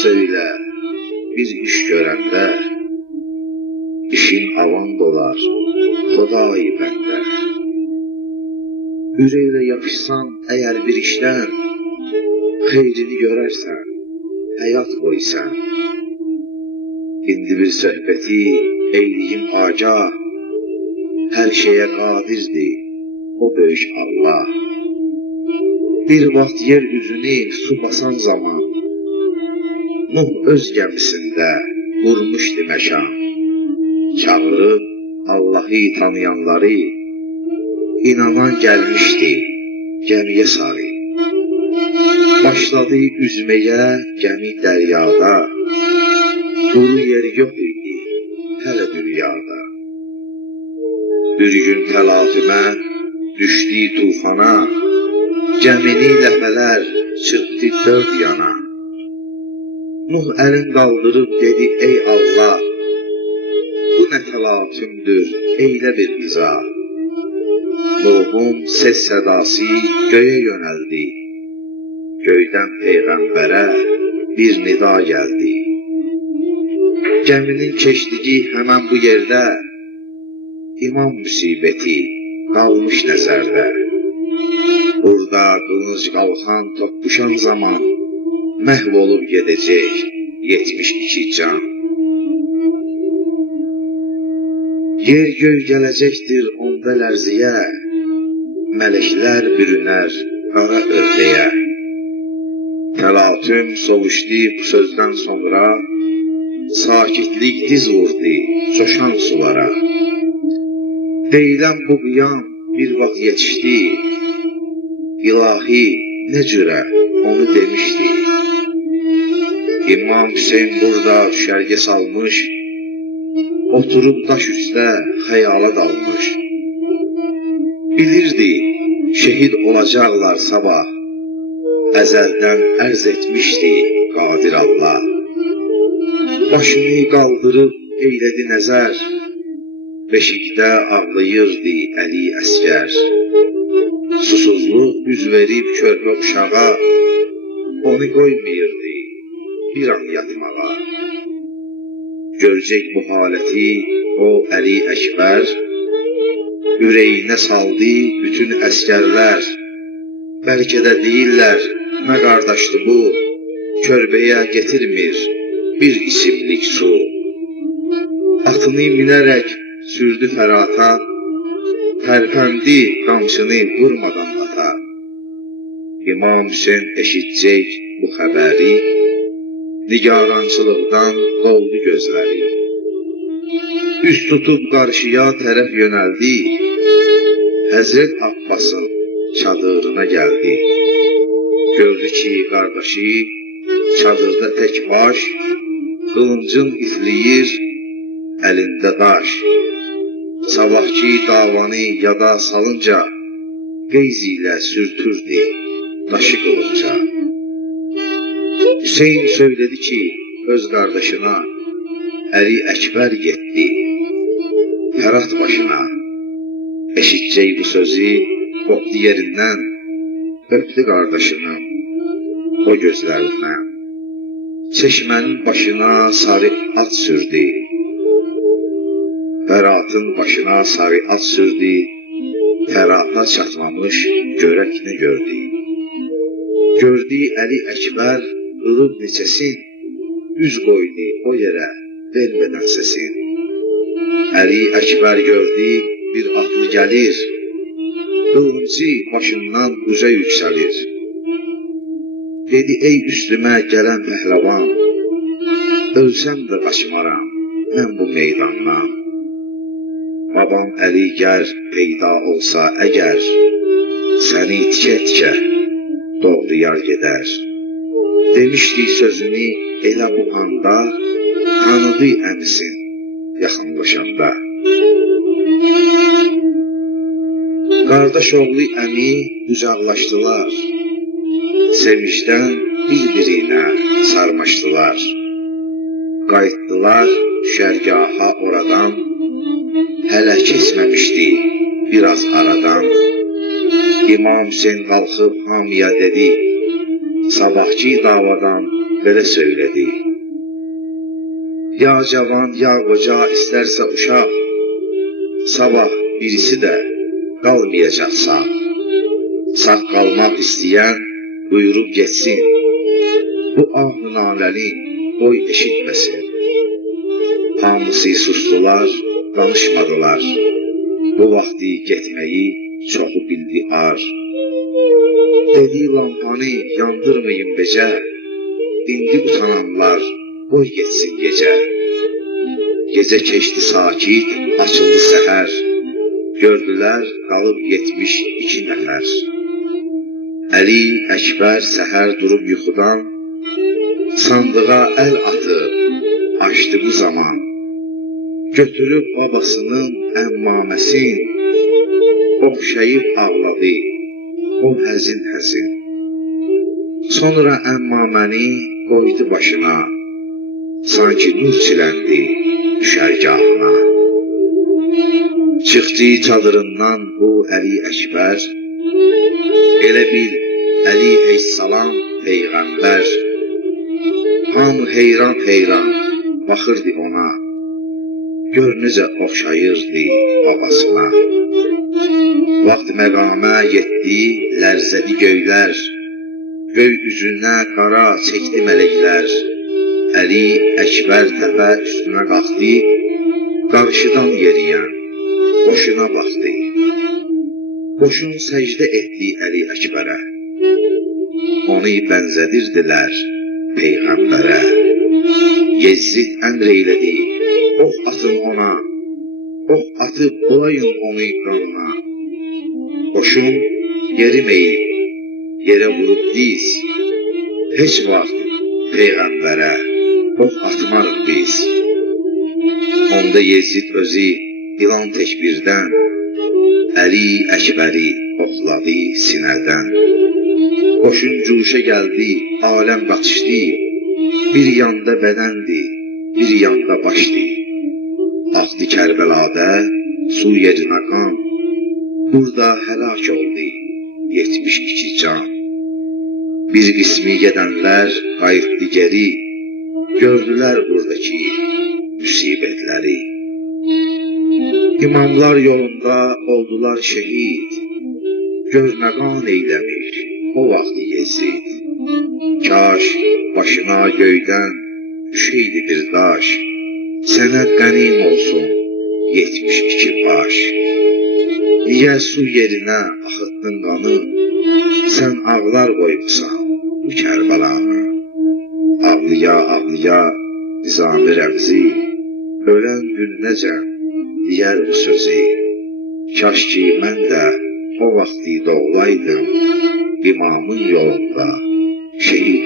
söylə, bir iş görəndə, işin avan dolar, Xuday bəndə. Ürəklə yapışsan əgər bir işdən, xeyrini görərsən, həyat qoysan. İndi bir söhbəti eyliyim agah, hər şeyə qadirdir o böyük Allah. Bir vaxt yer üzünü su basan zaman, Nuh öz gəmisində qurmuşdu məkan. Çağırıb Allah'ı tanıyanları, inanan gəlmişdi gəmiyə sarı. Başladı üzməyə gəmi dəryada, duru yeri yox idi hələ dünyada. Bir gün təlatümə düşdü tufana, gəmini ləpələr çırpdı dörd yana. Nuh əlin qaldırıb dedi, ey Allah, bu nə təlatümdür, eylə bir izah. Nuhun ses sədası göyə yönəldi, göydən Peyğəmbərə bir nida gəldi. Gəminin keçdiyi həmən bu yerdə, İman müsibəti qalmış nəzərdə. Burada qılınc qalxan toqquşan zaman, məhv olub gedəcək 72 can. Yer göy gələcəkdir onda lərziyə, mələklər bürünər qara ördeyə. Təlatüm sovuşdu bu sözdən sonra, sakitlik diz vurdu coşan sulara. Deyilən bu qiyam bir vaxt yetişdi, İlahi nə cürə onu demişdi. İmam Hüseyin burada düşərgə salmış, oturub daş üstə xəyala dalmış. Bilirdi, şehid olacaqlar sabah, əzəldən ərz etmişdi qadir Allah. Başını qaldırıb eylədi nəzər, beşikdə ağlayırdı Əli Əsgər. Susuzluq üz verib körpə uşağa, onu qoymayırdı bir an yatmağa. Görəcək bu haləti o Əli Əkbər, ürəyinə saldı bütün əskərlər. Bəlkə də deyirlər, nə qardaşdı bu, körbəyə getirmir bir isimlik su. Atını minərək sürdü fərata, tərpəndi qamçını vurmadan ata. İmam Hüseyin eşitcək bu xəbəri, nigarançılıqdan doldu gözləri. Üst tutub qarşıya tərəf yönəldi, Həzrət Abbasın çadırına gəldi. Gördü ki, qardaşı çadırda tək baş, qılıncın izləyir əlində daş. Sabahki davanı yada salınca, qeyz ilə sürtürdü daşı qılınca. Hüseyin söylədi ki, öz qardaşına, Əli Əkbər getdi Fərat başına. Eşitcək bu sözü, qopdu yerindən, öpdü qardaşını o gözlərindən. Çeşmənin başına sarı at sürdü, Fəratın başına sarı at sürdü, Fərata çatmamış görək nə gördü. Gördü Əli Əkbər qılıb neçəsin, üz qoydu o yerə vermədən səsin. Əli Əkbər gördü bir atlı gəlir, qılıncı başından üzə yüksəlir. Dedi, ey üstümə gələn pəhləvan, ölsəm də qaçmaram mən bu meydandan. Babam Əli gər peyda olsa əgər, səni tikə-tikə doğrayar gedər. Demişdi sözünü elə bu anda, tanıdı əmisin yaxınlaşanda. Qardaş oğlu əmi qucaqlaşdılar, sevincdən bir-birinə sarmaşdılar. Qayıtdılar düşərgaha oradan, hələ keçməmişdi biraz aradan. İmam Hüseyin qalxıb hamıya dedi, sabahki davadan belə söylədi: Ya cavan, ya qoca, istərsə uşaq, sabah birisi də qalmayacaq sağ. Sağ qalmaq istəyən buyurub getsin, bu ah-ı naləni qoy eşitməsin. Hamısı sustular, danışmadılar, bu vaxtı getməyi çoxu bildi ar. Dedi lampanı yandırmayın becə, indi utananlar qoy getsin gecə. Gecə keçdi sakit, açıldı səhər, gördülər qalıb 72 nəfər. Əli Əkbər səhər durub yuxudan, sandığa əl atıb, açdı bu zaman. Götürüb babasının əmmaməsin, oxşayıb ağladı, o həzin-həzin. Sonra əmmaməni qoydu başına, sanki nur çiləndi düşərgahına. Çıxdı çadırından bu Əli Əkbər, elə bil əleyhissalam peyğəmbər. Hamı heyran-heyran baxırdı ona, gör necə oxşayırdı babasına. Vaxt məqamə yetdi, lərzədi göylər, göy üzünə qara çəkdi mələklər. Əli Əkbər təpə üstünə qalxdı, qarşıdan yeriyən boşuna baxdı. Boşun səcdə etdi Əli Əkbərə, onu bənzədirdilər peyğəmbərə. Yezzid əmr eylədi, ox atın ona, ox atıb bulayın onu qanına. Boşun yeriməyib, yerə vurub diz, heç vaxt peyğəmbərə ox atmarıq biz. Onda Yezzid özü ilan təkbirdən Əli Əkbəri oxladı sinədən. Qoşun cuşa gəldi, aləm qaçışdı, bir yanda bədəndi, bir yanda başdı. Axdı Kərbəladə su yerinə qan, burada həlak oldu 72 can. Bir qismi gedənlər qayıtdı geri, gördülər buradakı müsibətləri. İmamlar yolunda oldular şəhid, gör nə qan eyləmiş o vaxt Yezzid. Kaş başına göydən düşeydi bir daş, sənə qənim olsun 72 baş. Niyə su yerinə axıtdın qanı, sən ağlar qoymusan bu Kərbəlanı. Ağlıya ağlıya Nizami Rəmzi, ölən gün necə deyər bu sözü. Kaş ki mən də o vaxtı doğulaydım, imamın yolunda şehid